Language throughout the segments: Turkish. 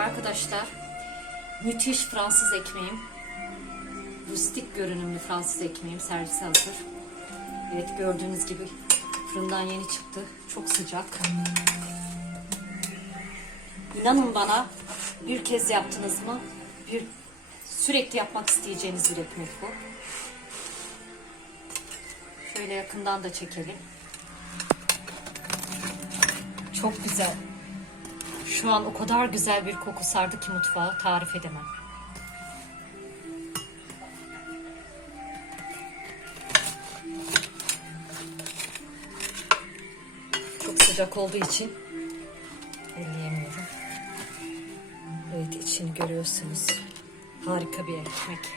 Arkadaşlar müthiş Fransız ekmeğim. Rustik görünümlü Fransız ekmeğim servise hazır. Evet gördüğünüz gibi fırından yeni çıktı. Çok sıcak. İnanın bana bir kez yaptınız mı bir sürekli yapmak isteyeceğiniz bir ekmek bu. Şöyle yakından da çekelim. Çok güzel. Şu an o kadar güzel bir koku sardı ki mutfağı tarif edemem. Çok sıcak olduğu için elleyemiyorum. Evet içini görüyorsunuz. Harika bir ekmek.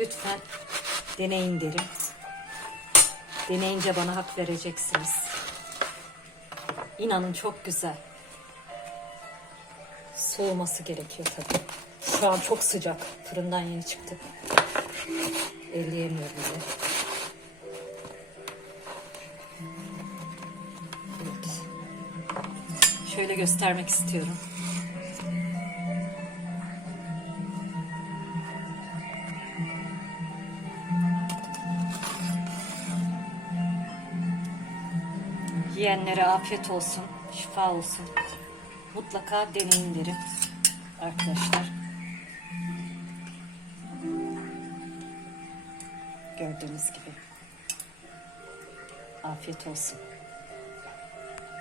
Lütfen deneyin derim. Deneyince bana hak vereceksiniz. İnanın çok güzel. Soğuması gerekiyor tabii. Şu an çok sıcak. Fırından yeni çıktı. Elleyemiyorum bile. Evet. Şöyle göstermek istiyorum. Yiyenlere afiyet olsun, şifa olsun. Mutlaka deneyin derim arkadaşlar. Gördüğünüz gibi. Afiyet olsun.